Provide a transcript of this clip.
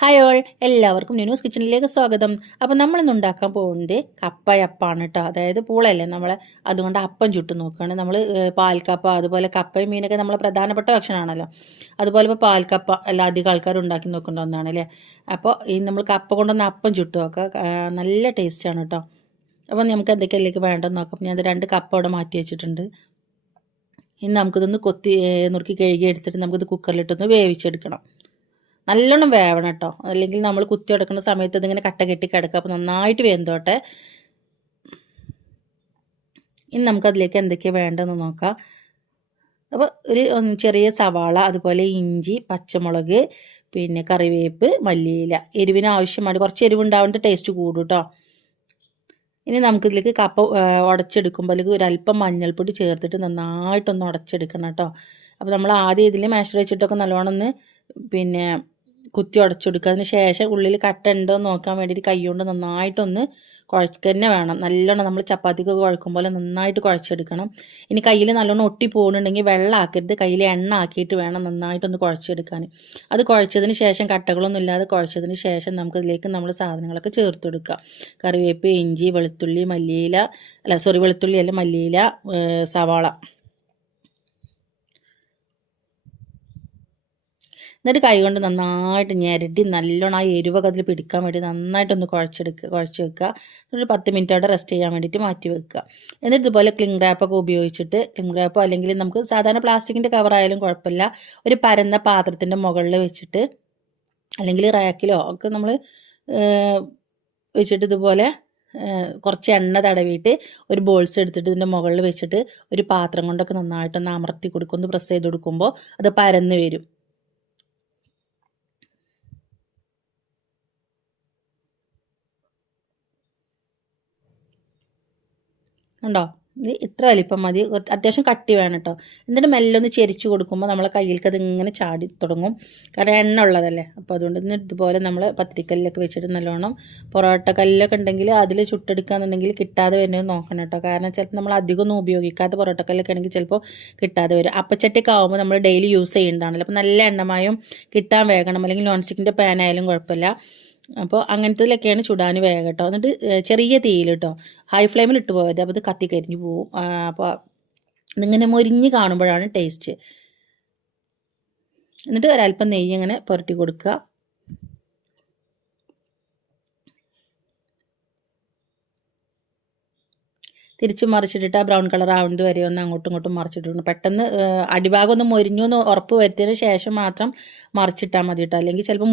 Hi all, എല്ലാവർക്കും news കിച്ചണിലേക്ക് സ്വാഗതം. അപ്പോൾ നമ്മളിന്ന് ഉണ്ടാക്കാൻ പോകുന്നത് കപ്പയപ്പാണ് കേട്ടോ. അതായത് പൂളയല്ലേ നമ്മളെ, അതുകൊണ്ട് അപ്പം ചുട്ട് നോക്കുകയാണ് നമ്മൾ. പാൽക്കപ്പ അതുപോലെ കപ്പയും മീനൊക്കെ നമ്മളെ പ്രധാനപ്പെട്ട ഭക്ഷണമാണല്ലോ. അതുപോലെ ഇപ്പോൾ പാൽക്കപ്പ എല്ലാ അധികം ആൾക്കാർ ഉണ്ടാക്കി നോക്കേണ്ട ഒന്നാണ് അല്ലേ. അപ്പോൾ ഈ നമ്മൾ കപ്പ കൊണ്ടൊന്ന് അപ്പം ചുട്ട് നോക്കുക, നല്ല ടേസ്റ്റാണ് കേട്ടോ. അപ്പോൾ നമുക്ക് എന്തൊക്കെയല്ലേക്ക് വേണ്ടെന്ന് നോക്കാം. ഞാൻ 2 കപ്പ അവിടെ മാറ്റി വെച്ചിട്ടുണ്ട്. ഇനി നമുക്കിതൊന്ന് നുറുക്കി കഴുകി എടുത്തിട്ട് നമുക്കിത് കുക്കറിലിട്ടൊന്ന് വേവിച്ചെടുക്കണം. നല്ലോണം വേവണം കേട്ടോ, അല്ലെങ്കിൽ നമ്മൾ കുത്തി എടുക്കുന്ന സമയത്ത് ഇതിങ്ങനെ കട്ട കെട്ടി കിടക്കുക. അപ്പോൾ നന്നായിട്ട് വെന്തോട്ടെ. ഇനി നമുക്കതിലേക്ക് എന്തൊക്കെയാണ് വേണ്ടതെന്ന് നോക്കാം. അപ്പോൾ ഒരു ചെറിയ സവാള, അതുപോലെ ഇഞ്ചി, പച്ചമുളക്, പിന്നെ കറിവേപ്പ്, മല്ലിയില. എരിവിന് ആവശ്യമാണ്, കുറച്ച് എരിവുണ്ടാവേണ്ട ടേസ്റ്റ് കൂടും കേട്ടോ. ഇനി നമുക്കിതിലേക്ക് കപ്പ ഉടച്ചെടുക്കുമ്പോൾ അതിലേക്ക് ഒരല്പം മഞ്ഞൾപ്പൊടി ചേർത്തിട്ട് നന്നായിട്ടൊന്ന് ഉടച്ചെടുക്കണം കേട്ടോ. അപ്പോൾ നമ്മൾ ആദ്യം ഇതിൽ മാഷർ വെച്ചിട്ടൊക്കെ നല്ലോണം ഒന്ന് പിന്നെ കുത്തി ഉടച്ചെടുക്കുക. അതിന് ശേഷം ഉള്ളിൽ കട്ട ഉണ്ടോ എന്ന് നോക്കാൻ വേണ്ടിയിട്ട് കൈ കൊണ്ട് നന്നായിട്ടൊന്ന് കുഴക്കുക തന്നെ വേണം. നല്ലോണം നമ്മൾ ചപ്പാത്തിക്കൊക്കെ കുഴക്കും പോലെ നന്നായിട്ട് കുഴച്ചെടുക്കണം. ഇനി കയ്യിൽ നല്ലോണം ഒട്ടി പോകുന്നുണ്ടെങ്കിൽ വെള്ളം ആക്കരുത്, കയ്യിൽ എണ്ണ ആക്കിയിട്ട് വേണം നന്നായിട്ടൊന്ന് കുഴച്ചെടുക്കാൻ. അത് കുഴച്ചതിന് ശേഷം കട്ടകളൊന്നും ഇല്ലാതെ കുഴച്ചതിന് ശേഷം നമുക്കിതിലേക്ക് നമ്മൾ സാധനങ്ങളൊക്കെ ചേർത്ത് കൊടുക്കുക. കറിവേപ്പ്, ഇഞ്ചി, വെളുത്തുള്ളി, മല്ലിയില, വെളുത്തുള്ളി അല്ല മല്ലിയില, സവാള. എന്നിട്ട് കൈ കൊണ്ട് നന്നായിട്ട് ഞെരടി നല്ലോണം ആ എരിവൊക്കെ അതിൽ പിടിക്കാൻ വേണ്ടി നന്നായിട്ടൊന്ന് കുഴച്ച് വെക്കുക. എന്നിട്ട് 10 മിനിറ്റ് അവിടെ റെസ്റ്റ് ചെയ്യാൻ വേണ്ടിയിട്ട് മാറ്റി വെക്കുക. എന്നിട്ട് ഇതുപോലെ ക്ലിംഗ് റാപ്പൊക്കെ ഉപയോഗിച്ചിട്ട്, ക്ലിംഗ് റാപ്പോ അല്ലെങ്കിൽ നമുക്ക് സാധാരണ പ്ലാസ്റ്റിക്കിൻ്റെ കവറായാലും കുഴപ്പമില്ല, ഒരു പരന്ന പാത്രത്തിൻ്റെ മുകളിൽ വെച്ചിട്ട് അല്ലെങ്കിൽ റാക്കിലോ ഒക്കെ നമ്മൾ വെച്ചിട്ട് ഇതുപോലെ കുറച്ച് എണ്ണ തടവിയിട്ട് ഒരു ബോൾസ് എടുത്തിട്ട് ഇതിൻ്റെ മുകളിൽ വെച്ചിട്ട് ഒരു പാത്രം കൊണ്ടൊക്കെ നന്നായിട്ടൊന്ന് അമർത്തി കൊടുക്കും. ഒന്ന് പ്രസ് ചെയ്ത് കൊടുക്കുമ്പോൾ അത് പരന്ന് വരും. ഉണ്ടോ? ഇത് ഇത്ര വലിപ്പം മതി, അത്യാവശ്യം കട്ടി വേണം കേട്ടോ. എന്നിട്ട് മെല്ലെ ഒന്ന് ചെരിച്ച് കൊടുക്കുമ്പോൾ നമ്മളെ കയ്യിലേക്ക് അത് ഇങ്ങനെ ചാടി തുടങ്ങും, കാരണം എണ്ണ ഉള്ളതല്ലേ. അപ്പോൾ അതുകൊണ്ട് ഇതുപോലെ നമ്മൾ പത്തിരിക്കല്ലൊക്കെ വെച്ചിട്ട് നല്ലോണം, പൊറോട്ട കല്ലൊക്കെ ഉണ്ടെങ്കിൽ അതിൽ ചുട്ടെടുക്കുകയെന്നുണ്ടെങ്കിൽ കിട്ടാതെ വരുന്നത് നോക്കണം കേട്ടോ. കാരണം ചിലപ്പോൾ നമ്മൾ അധികം ഒന്നും ഉപയോഗിക്കാത്ത പൊറോട്ടക്കല്ലൊക്കെ ആണെങ്കിൽ ചിലപ്പോൾ കിട്ടാതെ വരും. അപ്പച്ചട്ടിയൊക്കെ ആകുമ്പോൾ നമ്മൾ ഡെയിലി യൂസ് ചെയ്യേണ്ടതാണല്ലോ. അപ്പോൾ നല്ല എണ്ണമയം കിട്ടാൻ വേഗണം, അല്ലെങ്കിൽ നോൺ സ്റ്റിക്കിൻ്റെ പാനായാലും കുഴപ്പമില്ല. അപ്പോൾ അങ്ങനത്തേലൊക്കെയാണ് ചുടാൻ വേഗം കേട്ടോ. എന്നിട്ട് ചെറിയ തീയിൽ കേട്ടോ, ഹൈ ഫ്ലെയിമിൽ ഇട്ട് പോയത്, അപ്പോൾ ഇത് കത്തി കരിഞ്ഞ് പോവും. അപ്പോൾ ഇതിങ്ങനെ മൊരിഞ്ഞ് കാണുമ്പോഴാണ് ടേസ്റ്റ്. എന്നിട്ട് ഒരല്പം നെയ്യ് ഇങ്ങനെ പുരട്ടി കൊടുക്കുക. തിരിച്ച് മറിച്ചിട്ടിട്ട് ആ ബ്രൗൺ കളർ ആവുന്നത് വരെ ഒന്ന് അങ്ങോട്ടും ഇങ്ങോട്ടും മറിച്ചിട്ടുണ്ട്. പെട്ടെന്ന് അടിഭാഗം ഒന്ന് മൊരിഞ്ഞു എന്ന് ഉറപ്പ് വരുത്തിയതിന് ശേഷം മാത്രം മറിച്ചിട്ടാൽ മതി കേട്ടോ, അല്ലെങ്കിൽ ചിലപ്പോൾ